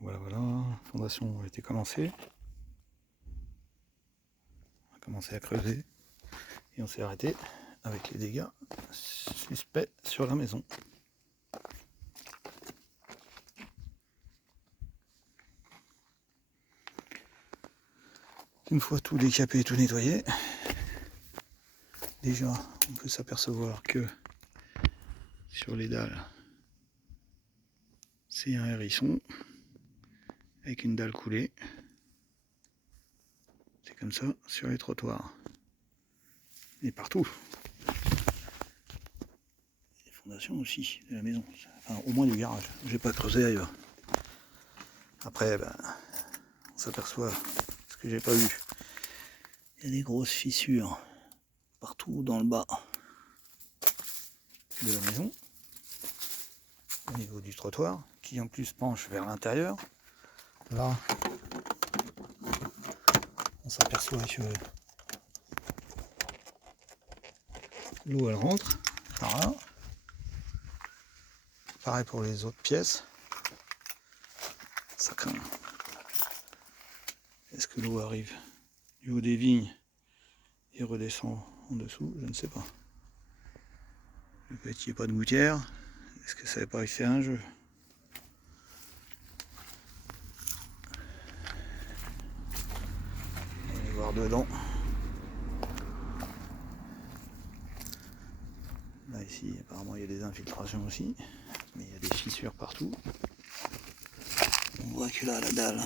Voilà, la fondation a été commencée. On a commencé à creuser et on s'est arrêté avec les dégâts suspects sur la maison. Une fois tout décapé et tout nettoyé, déjà on peut s'apercevoir que sur les dalles, c'est un hérisson avec une dalle coulée. C'est comme ça sur les trottoirs et partout. Les fondations aussi de la maison, enfin au moins du garage. J'ai pas creusé ailleurs. Après, on s'aperçoit ce que j'ai pas vu. Il y a des grosses fissures partout dans le bas de la maison, au niveau du trottoir, qui en plus penche vers l'intérieur. Là, on s'aperçoit que l'eau elle rentre par là. Pareil pour les autres pièces. Ça craint. Est-ce que l'eau arrive du haut des vignes et redescend en dessous? Je ne sais pas. Peut-être qu'il n'y a pas de gouttière. Est-ce que ça n'avait pas fait un jeu? On va aller voir dedans. Là ici apparemment il y a des infiltrations aussi, mais il y a des fissures partout. On voit que là la dalle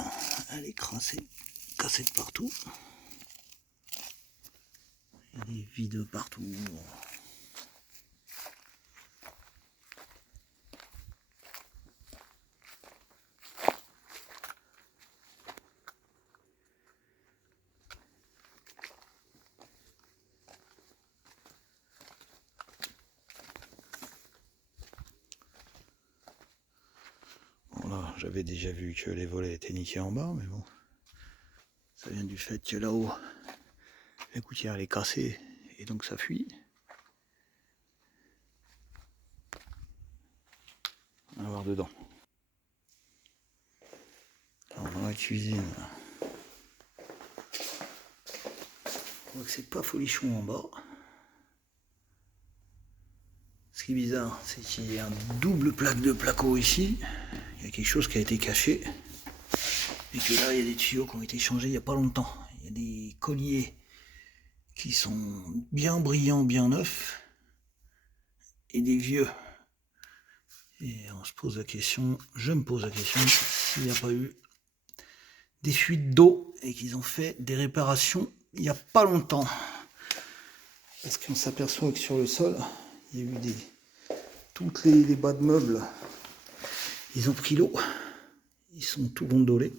elle est cassée de partout. Il y a des vides partout. Voilà, j'avais déjà vu que les volets étaient niqués en bas, mais bon, ça vient du fait que là-haut, la gouttière elle est cassée et donc ça fuit. On va voir dedans. Alors dans la cuisine, on voit que c'est pas folichon en bas. Ce qui est bizarre, c'est qu'il y a un double plaque de placo ici. Il y a quelque chose qui a été caché. Et que là, il y a des tuyaux qui ont été changés il n'y a pas longtemps. Il y a des colliers qui sont bien brillants, bien neufs. Et des vieux. Et on se pose la question, je me pose la question, s'il n'y a pas eu des fuites d'eau et qu'ils ont fait des réparations il n'y a pas longtemps. Parce qu'on s'aperçoit que sur le sol, il y a eu toutes les bas de meubles, ils ont pris l'eau, ils sont tout gondolés.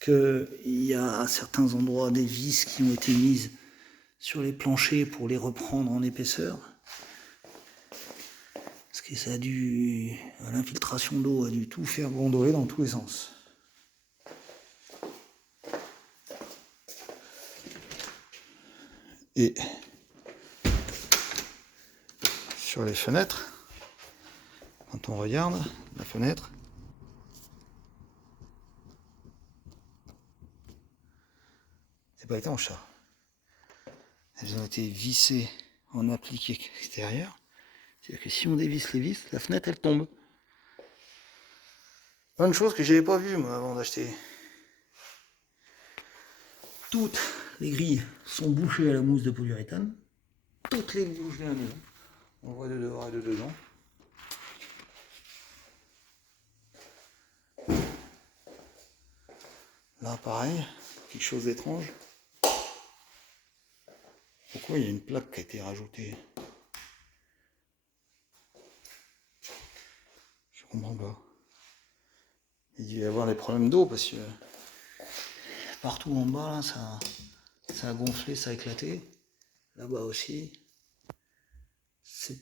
Qu'il y a à certains endroits des vis qui ont été mises sur les planchers pour les reprendre en épaisseur. Parce que ça a dû, l'infiltration d'eau a dû tout faire gondoler dans tous les sens. Et sur les fenêtres, quand on regarde la fenêtre, c'est pas étanche ça. Elles ont été vissées en appliqué extérieur. C'est-à-dire que si on dévisse les vis, la fenêtre elle tombe. Plein de choses que j'avais pas vues moi avant d'acheter. Toutes les grilles sont bouchées à la mousse de polyuréthane. Toutes les bouches de la maison. On voit de dehors et de dedans. Là pareil, quelque chose d'étrange. Pourquoi il y a une plaque qui a été rajoutée? Je comprends pas. Il doit y avoir des problèmes d'eau parce que partout en bas là, ça a gonflé, ça a éclaté. Là-bas aussi. C'est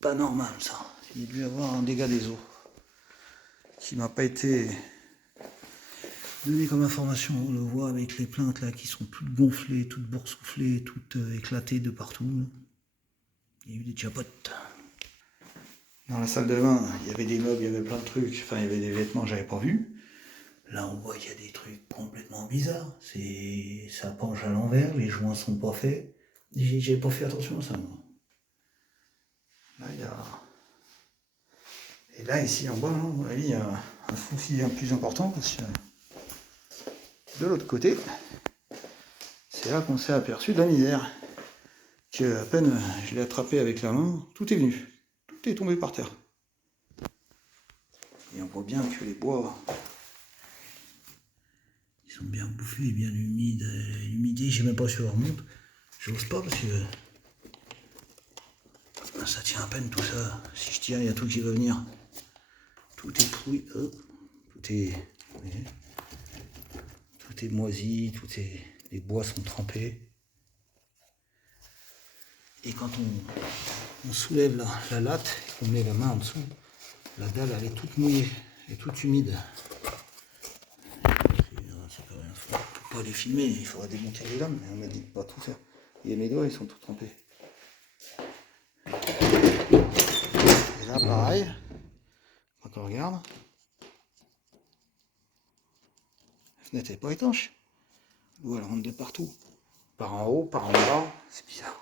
pas normal ça. Il y a dû y avoir un dégât des eaux qui m'a pas été donné comme information. On le voit avec les plaintes là qui sont toutes gonflées, toutes boursouflées, toutes éclatées de partout. Il y a eu des diapotes. Dans la salle de bain, il y avait des meubles, il y avait plein de trucs, enfin il y avait des vêtements que j'avais pas vus. Là on voit qu'il y a des trucs complètement bizarres. Ça penche à l'envers, les joints sont pas faits. J'avais pas fait attention à ça, moi. Là il y a. Et là ici en bas, à mon avis, il y a un souci plus important parce que de l'autre côté, c'est là qu'on s'est aperçu de la misère. Que à peine je l'ai attrapé avec la main, tout est venu. Tout est tombé par terre. Et on voit bien que les bois, ils sont bien bouffés, bien humides. L'humidité, je sais même pas si ça remonte. J'ose pas parce que ça tient à peine tout ça. Si je tiens, il y a tout qui va venir. Tout est pourri. Tout est. Vous voyez, tout est moisi, les bois sont trempés. Et quand on soulève la latte et qu'on met la main en dessous, la dalle elle est toute mouillée, elle est toute humide. C'est pas rien, faut pas les filmer, il faudrait démonter les lames, mais on m'a dit de pas tout faire. Et mes doigts ils sont tout trempés. Et là pareil, quand on regarde, la fenêtre n'est pas étanche. L'eau elle rentre de partout. Par en haut, par en bas, c'est bizarre.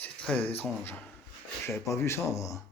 C'est très étrange. J'avais pas vu ça, moi.